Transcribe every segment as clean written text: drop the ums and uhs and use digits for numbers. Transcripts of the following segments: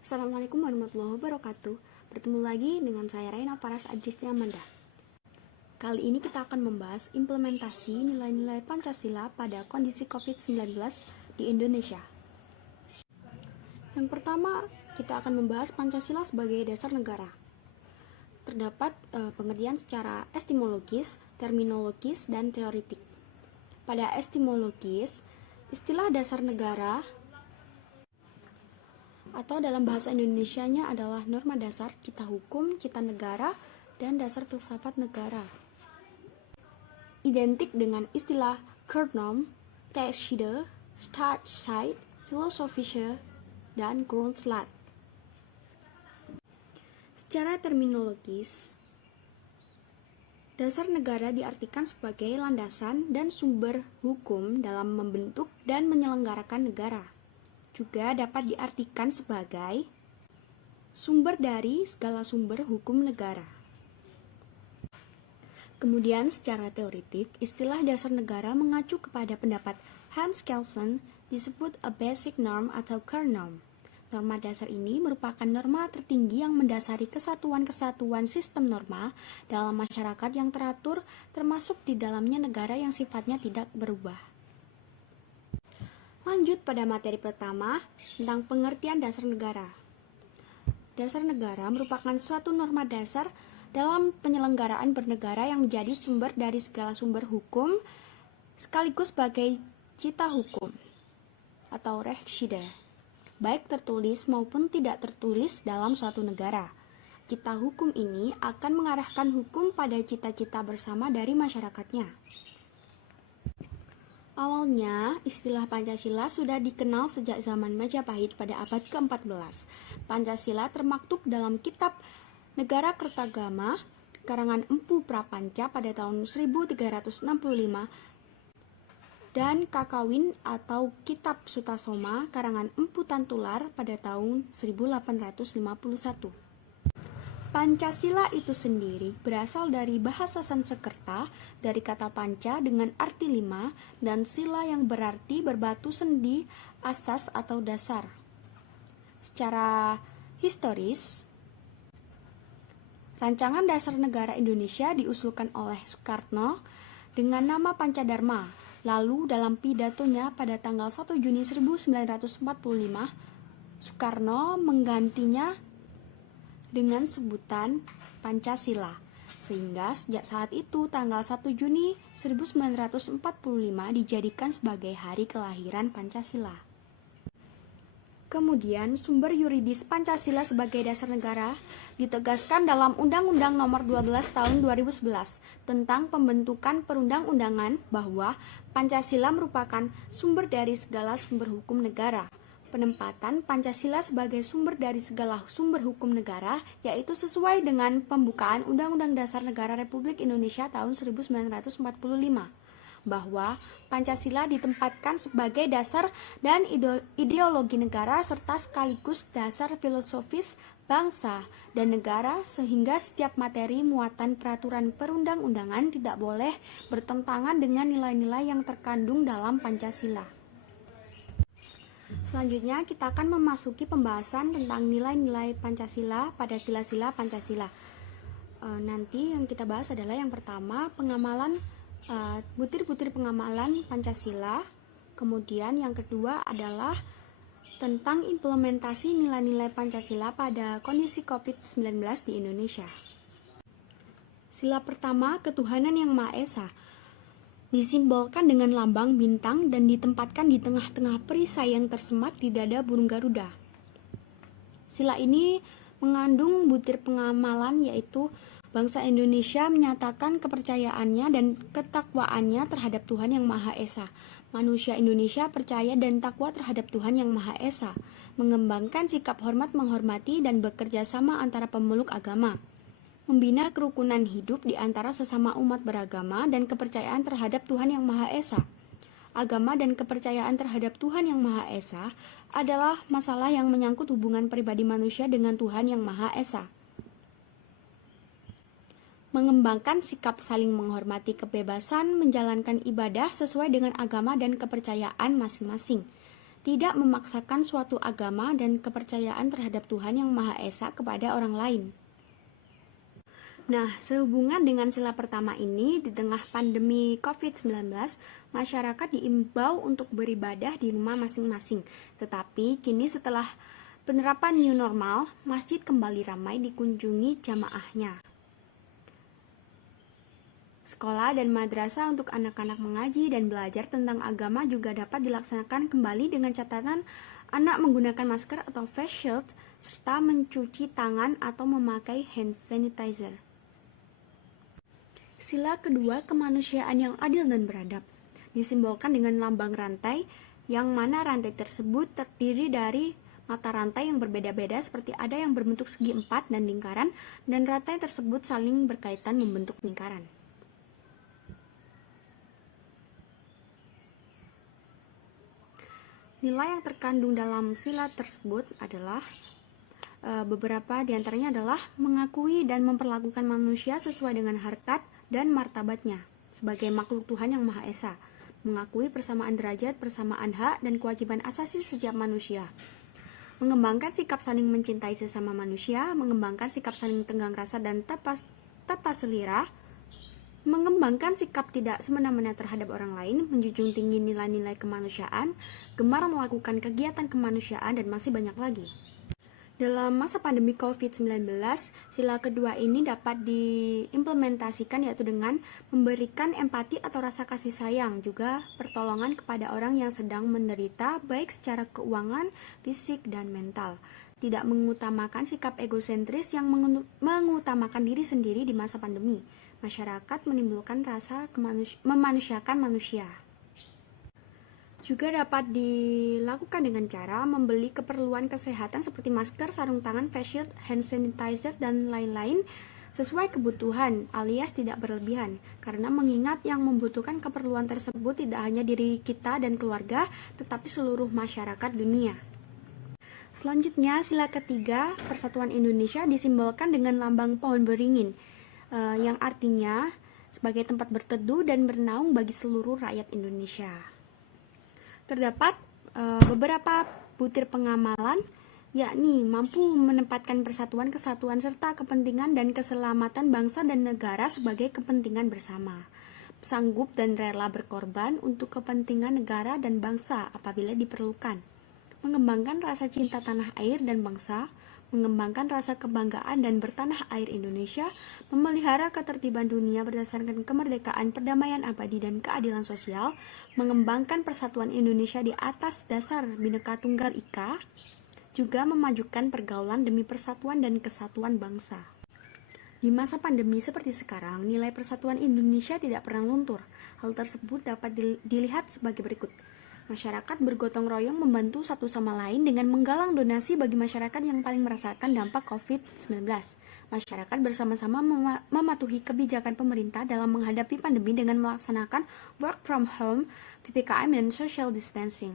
Assalamualaikum warahmatullahi wabarakatuh. Bertemu lagi dengan saya Raina Paras Adristi Amanda. Kali ini kita akan membahas implementasi nilai-nilai Pancasila pada kondisi COVID-19 di Indonesia. Yang pertama, kita akan membahas Pancasila sebagai dasar negara. Terdapat pengertian secara epistemologis, terminologis, dan teoritik. Pada epistemologis, istilah dasar negara atau dalam bahasa Indonesianya adalah norma dasar, cita hukum, cita negara, dan dasar filsafat negara. Identik dengan istilah Kernnorm, Rechtschiede, Staatsrecht, Philosophische, dan Grondslag. Secara terminologis, dasar negara diartikan sebagai landasan dan sumber hukum dalam membentuk dan menyelenggarakan negara. Juga dapat diartikan sebagai sumber dari segala sumber hukum negara. Kemudian secara teoritik, istilah dasar negara mengacu kepada pendapat Hans Kelsen disebut a basic norm atau Kernnorm. Norma dasar ini merupakan norma tertinggi yang mendasari kesatuan-kesatuan sistem norma dalam masyarakat yang teratur, termasuk di dalamnya negara yang sifatnya tidak berubah. Lanjut pada materi pertama tentang pengertian dasar negara. Dasar negara merupakan suatu norma dasar dalam penyelenggaraan bernegara yang menjadi sumber dari segala sumber hukum sekaligus sebagai cita hukum atau Rechtschiede, baik tertulis maupun tidak tertulis dalam suatu negara. Cita hukum ini akan mengarahkan hukum pada cita-cita bersama dari masyarakatnya. Awalnya, istilah Pancasila sudah dikenal sejak zaman Majapahit pada abad ke-14. Pancasila termaktub dalam kitab Negara Kertagama karangan Empu Prapanca pada tahun 1365 dan Kakawin atau Kitab Sutasoma karangan Empu Tantular pada tahun 1851. Pancasila itu sendiri berasal dari bahasa Sanskerta dari kata panca dengan arti 5 dan sila yang berarti berbatu sendi, asas atau dasar. Secara historis, rancangan dasar negara Indonesia diusulkan oleh Soekarno dengan nama Pancadharma. Lalu dalam pidatonya pada tanggal 1 Juni 1945, Soekarno menggantinya dengan sebutan Pancasila, sehingga sejak saat itu tanggal 1 Juni 1945 dijadikan sebagai hari kelahiran Pancasila. Kemudian sumber yuridis Pancasila sebagai dasar negara ditegaskan dalam Undang-Undang Nomor 12 Tahun 2011 tentang pembentukan perundang-undangan bahwa Pancasila merupakan sumber dari segala sumber hukum negara. Penempatan Pancasila sebagai sumber dari segala sumber hukum negara yaitu sesuai dengan pembukaan Undang-Undang Dasar Negara Republik Indonesia tahun 1945 bahwa Pancasila ditempatkan sebagai dasar dan ideologi negara serta sekaligus dasar filosofis bangsa dan negara sehingga setiap materi muatan peraturan perundang-undangan tidak boleh bertentangan dengan nilai-nilai yang terkandung dalam Pancasila. Selanjutnya kita akan memasuki pembahasan tentang nilai-nilai Pancasila pada sila-sila Pancasila. Nanti yang kita bahas adalah yang pertama pengamalan butir-butir pengamalan Pancasila. Kemudian yang kedua adalah tentang implementasi nilai-nilai Pancasila pada kondisi COVID-19 di Indonesia. Sila pertama, ketuhanan yang Maha Esa, disimbolkan dengan lambang bintang dan ditempatkan di tengah-tengah perisai yang tersemat di dada burung Garuda. Sila ini mengandung butir pengamalan yaitu bangsa Indonesia menyatakan kepercayaannya dan ketakwaannya terhadap Tuhan Yang Maha Esa. Manusia Indonesia percaya dan takwa terhadap Tuhan Yang Maha Esa, mengembangkan sikap hormat menghormati dan bekerja sama antara pemeluk agama, membina kerukunan hidup di antara sesama umat beragama dan kepercayaan terhadap Tuhan Yang Maha Esa. Agama dan kepercayaan terhadap Tuhan Yang Maha Esa adalah masalah yang menyangkut hubungan pribadi manusia dengan Tuhan Yang Maha Esa. Mengembangkan sikap saling menghormati kebebasan menjalankan ibadah sesuai dengan agama dan kepercayaan masing-masing. tidak memaksakan suatu agama dan kepercayaan terhadap Tuhan Yang Maha Esa kepada orang lain. Nah, sehubungan dengan sila pertama ini, di tengah pandemi COVID-19, masyarakat diimbau untuk beribadah di rumah masing-masing. Tetapi kini setelah penerapan new normal, masjid kembali ramai dikunjungi jamaahnya. Sekolah dan madrasah untuk anak-anak mengaji dan belajar tentang agama juga dapat dilaksanakan kembali dengan catatan anak menggunakan masker atau face shield, serta mencuci tangan atau memakai hand sanitizer. Sila kedua, kemanusiaan yang adil dan beradab, disimbolkan dengan lambang rantai, yang mana rantai tersebut terdiri dari mata rantai yang berbeda-beda seperti ada yang berbentuk segi empat dan lingkaran, dan rantai tersebut saling berkaitan membentuk lingkaran. Nilai yang terkandung dalam sila tersebut adalah beberapa diantaranya adalah mengakui dan memperlakukan manusia sesuai dengan harkat dan martabatnya sebagai makhluk Tuhan Yang Maha Esa, mengakui persamaan derajat, persamaan hak, dan kewajiban asasi setiap manusia, mengembangkan sikap saling mencintai sesama manusia, mengembangkan sikap saling tenggang rasa dan tepas selera, mengembangkan sikap tidak semena-mena terhadap orang lain, menjunjung tinggi nilai-nilai kemanusiaan, gemar melakukan kegiatan kemanusiaan, dan masih banyak lagi. Dalam masa pandemi COVID-19, sila kedua ini dapat diimplementasikan yaitu dengan memberikan empati atau rasa kasih sayang, juga pertolongan kepada orang yang sedang menderita baik secara keuangan, fisik, dan mental. Tidak mengutamakan sikap egosentris yang mengutamakan diri sendiri di masa pandemi. Masyarakat menimbulkan rasa memanusiakan manusia. Juga dapat dilakukan dengan cara membeli keperluan kesehatan seperti masker, sarung tangan, face shield, hand sanitizer, dan lain-lain sesuai kebutuhan alias tidak berlebihan, karena mengingat yang membutuhkan keperluan tersebut tidak hanya diri kita dan keluarga, tetapi seluruh masyarakat dunia. Selanjutnya, sila ketiga, Persatuan Indonesia disimbolkan dengan lambang pohon beringin, yang artinya sebagai tempat berteduh dan bernaung bagi seluruh rakyat Indonesia. Terdapat beberapa butir pengamalan, yakni mampu menempatkan persatuan, kesatuan, serta kepentingan dan keselamatan bangsa dan negara sebagai kepentingan bersama, sanggup dan rela berkorban untuk kepentingan negara dan bangsa apabila diperlukan, mengembangkan rasa cinta tanah air dan bangsa, mengembangkan rasa kebanggaan dan bertanah air Indonesia, memelihara ketertiban dunia berdasarkan kemerdekaan, perdamaian abadi, dan keadilan sosial, mengembangkan persatuan Indonesia di atas dasar Bhinneka Tunggal Ika, juga memajukan pergaulan demi persatuan dan kesatuan bangsa. Di masa pandemi seperti sekarang, nilai persatuan Indonesia tidak pernah luntur. Hal tersebut dapat dilihat sebagai berikut. Masyarakat bergotong royong membantu satu sama lain dengan menggalang donasi bagi masyarakat yang paling merasakan dampak COVID-19. Masyarakat bersama-sama mematuhi kebijakan pemerintah dalam menghadapi pandemi dengan melaksanakan work from home, PPKM, dan social distancing.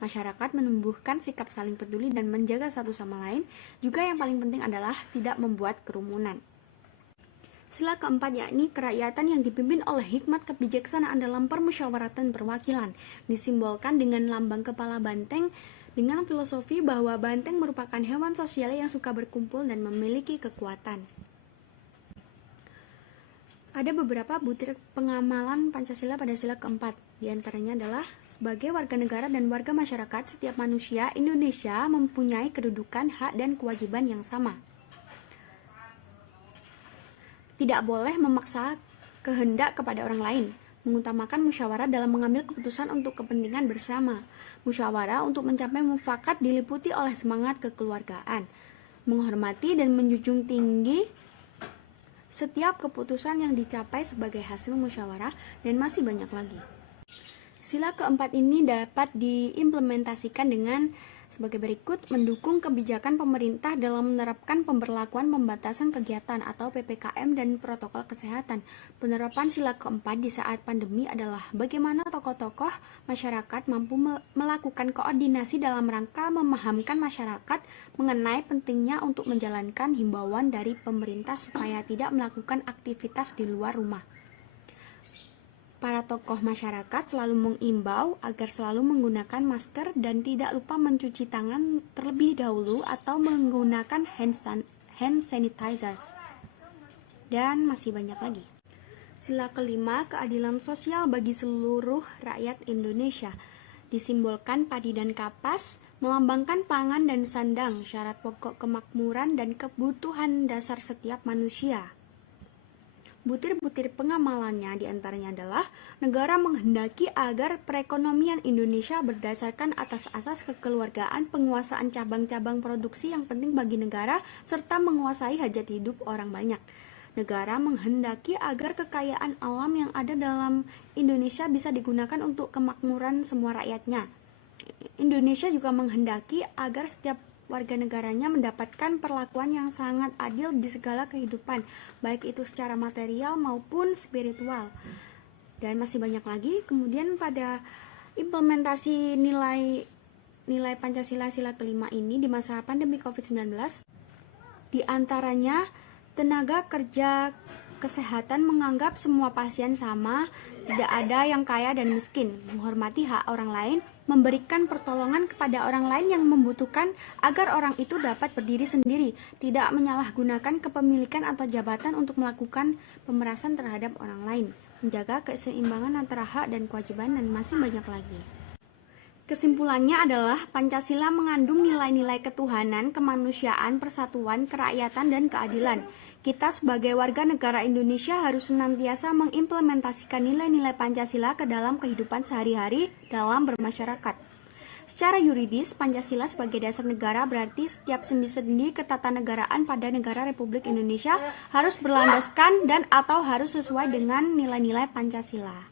Masyarakat menumbuhkan sikap saling peduli dan menjaga satu sama lain. Juga yang paling penting adalah tidak membuat kerumunan. Sila keempat, yakni kerakyatan yang dipimpin oleh hikmat kebijaksanaan dalam permusyawaratan perwakilan, disimbolkan dengan lambang kepala banteng dengan filosofi bahwa banteng merupakan hewan sosial yang suka berkumpul dan memiliki kekuatan. Ada beberapa butir pengamalan Pancasila pada sila keempat. Di antaranya adalah sebagai warga negara dan warga masyarakat, setiap manusia Indonesia mempunyai kedudukan, hak, dan kewajiban yang sama. Tidak boleh memaksa kehendak kepada orang lain, mengutamakan musyawarah dalam mengambil keputusan untuk kepentingan bersama. Musyawarah untuk mencapai mufakat diliputi oleh semangat kekeluargaan, menghormati dan menjunjung tinggi setiap keputusan yang dicapai sebagai hasil musyawarah, dan masih banyak lagi. Sila keempat ini dapat diimplementasikan dengan sebagai berikut: mendukung kebijakan pemerintah dalam menerapkan pemberlakuan pembatasan kegiatan atau PPKM dan protokol kesehatan. Penerapan sila keempat di saat pandemi adalah bagaimana tokoh-tokoh masyarakat mampu melakukan koordinasi dalam rangka memahamkan masyarakat mengenai pentingnya untuk menjalankan himbauan dari pemerintah supaya tidak melakukan aktivitas di luar rumah. Para tokoh masyarakat selalu mengimbau agar selalu menggunakan masker dan tidak lupa mencuci tangan terlebih dahulu atau menggunakan hand sanitizer. Dan masih banyak lagi. Sila kelima, keadilan sosial bagi seluruh rakyat Indonesia. Disimbolkan padi dan kapas, melambangkan pangan dan sandang, syarat pokok kemakmuran dan kebutuhan dasar setiap manusia. Butir-butir pengamalannya diantaranya adalah negara menghendaki agar perekonomian Indonesia berdasarkan atas asas kekeluargaan, penguasaan cabang-cabang produksi yang penting bagi negara, serta menguasai hajat hidup orang banyak. Negara menghendaki agar kekayaan alam yang ada dalam Indonesia bisa digunakan untuk kemakmuran semua rakyatnya. Indonesia juga menghendaki agar setiap warga negaranya mendapatkan perlakuan yang sangat adil di segala kehidupan, baik itu secara material maupun spiritual. Dan masih banyak lagi. Kemudian pada implementasi nilai Pancasila sila kelima ini di masa pandemi COVID-19, di antaranya tenaga kerja kesehatan menganggap semua pasien sama, tidak ada yang kaya dan miskin, menghormati hak orang lain, memberikan pertolongan kepada orang lain yang membutuhkan agar orang itu dapat berdiri sendiri, tidak menyalahgunakan kepemilikan atau jabatan untuk melakukan pemerasan terhadap orang lain, menjaga keseimbangan antara hak dan kewajiban, dan masih banyak lagi. Kesimpulannya adalah Pancasila mengandung nilai-nilai ketuhanan, kemanusiaan, persatuan, kerakyatan, dan keadilan. Kita sebagai warga negara Indonesia harus senantiasa mengimplementasikan nilai-nilai Pancasila ke dalam kehidupan sehari-hari dalam bermasyarakat. Secara yuridis, Pancasila sebagai dasar negara berarti setiap sendi-sendi ketatanegaraan pada negara Republik Indonesia harus berlandaskan dan atau harus sesuai dengan nilai-nilai Pancasila.